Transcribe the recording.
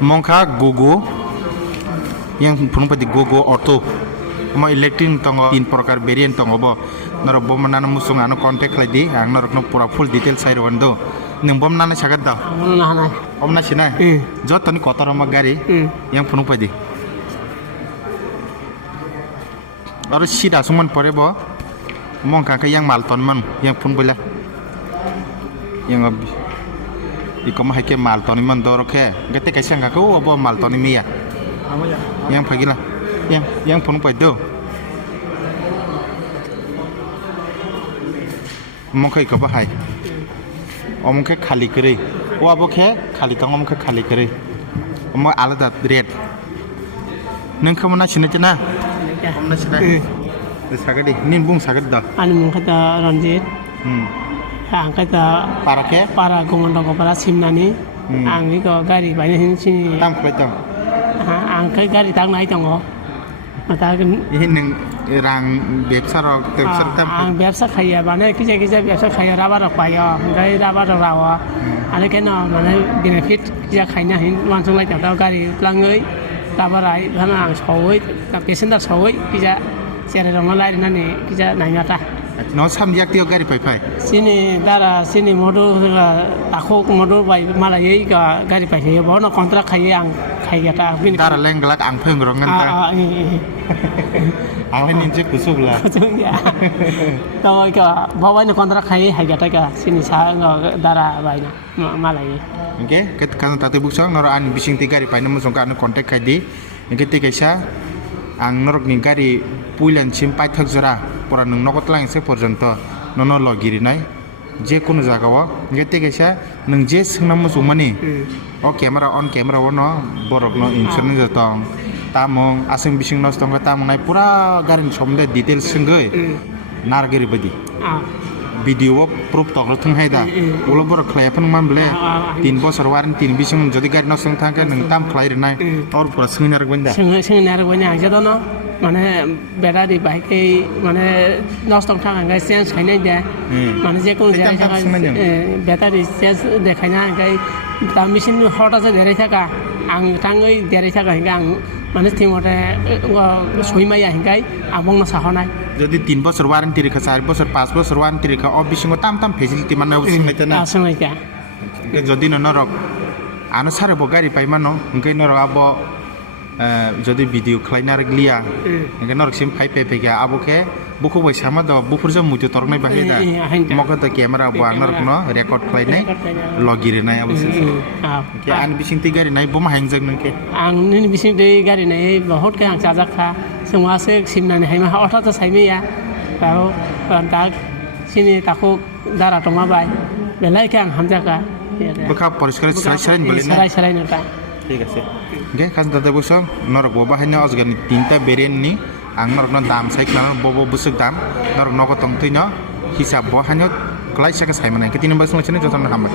mongkha gogo yang phun pati gogo auto mo electric tongo tin prokar variant tongo bo norok bom nana musung ano contact khlai ang norok no pura full detail sai rondo nung bom nana sagat da om na sina jot tani kotor ma gari yang phun pati aru sida suman pore bo mongkha ka yang mal ton man yang phun bola yang ikom hai ke mal toni man dor khe gete kai sang ka ko bo mal toni mi ya yang phagi la yang phun pai do mongkai ko ba hai omke khali kare wa bo khe khali tang omke khali kare om alada red nang khamna chine chana omna china sagadi nin bung sagad da ani mung kata ranjit ang kata para ke para gomondong ko para simnani ang ni ko gari bai hin sini tam khoi tang ang kai gari tang nai tang o mata kan ini neng rang ব্যবসা rok ব্যবসা tam ang ব্যবসা khaya bane kije ব্যবসা khaya raba rok pa yo gai raba rok rawa ani ken no mane benefit kije khaina hin wansung lai ta gari plangai raba rai bana ang soi ka passenger soi kije sere rong lai nani kije nai mata no sam yak tio gari pai pai sini dara sini modu aku modu bai malai ka gari pai he bo no kontrak khaya ang khaya ta bin dara leng galak ang pheng rong ngan ta ang nin je kusuk la chung ya tôi ka bawa ni kontrak khai hai gata ka sini sa dara bai na malai oke ket kan tate buksang nor an bising ti gari pai namu songka anu kontak khai di engke te kaisa ang norok ni gari puilan sim pai thak jora pora nung nokot lang se porjonto nono logiri nai je kono jaga wa engke te kaisa nung je singnamu sumani o camera on camera wono borok no insurance jatong tamong asing bising nos tong tamong nai pura garin somde details singoi nargiri badi video proof tokro thung haida ulo bor khlai phan man ble 3 bosor waran 3 bising jodi gari nos sing thangke nang tam khlai rinai or pura singnar gwenda singnar gwenda jado no mane beta di bai ke mane nos tong thang ngai sense khainai de mane je ko je beta di sense dekhaina ngai ta machine hota je dherai thaka ang tangai dherai thaka ang মানে থিমতে সইমাইয়া হিংকাই আমং না সাহনাই যদি 3 বছর warranty রেখা 4 বছর 5 বছর warranty রেখা অবিসিং তাম facility মানে উসিংনাইতা আসমাইকা যদি নরক আনো সারে ব গাড়ি পাইমানো ইনকে নরক আবো যদি ভিডিও খাইনার গ্লিয়া ইনকে নরক সিম ফাই পে পেগা আবোকে বুকো বই সামা দ বুফুরজম মুইতে তরনাই বাহিদা মকতা ক্যামেরা ব নরক ন রেকর্ড খাইনাই লগিরে নাই আবো কে আন বিসিংতি গাড়ি নাই বম হাইংজং নকে आं नि बिसिं दै गारि नै बहुत के आं जाजाखा जोंवासे सिमनानै हायमा अथा त साइमेया बाव दा सिनि ताखौ दारा टमा बाय बेलाय के आं हामजाका बखा परिष्कार साराय बलि ना साराय नता ঠিক আছে গে খাস দাদা বসং নরক ববা হাইনা অজগানি তিনটা বেরেন নি আং নরক না দাম সাই খানা ববো বুসক দাম নরক নক তং থইন হিসাব ব হাইনা ক্লাই সাকা সাইমানাই কে 3 নম্বর সময় জতন হামা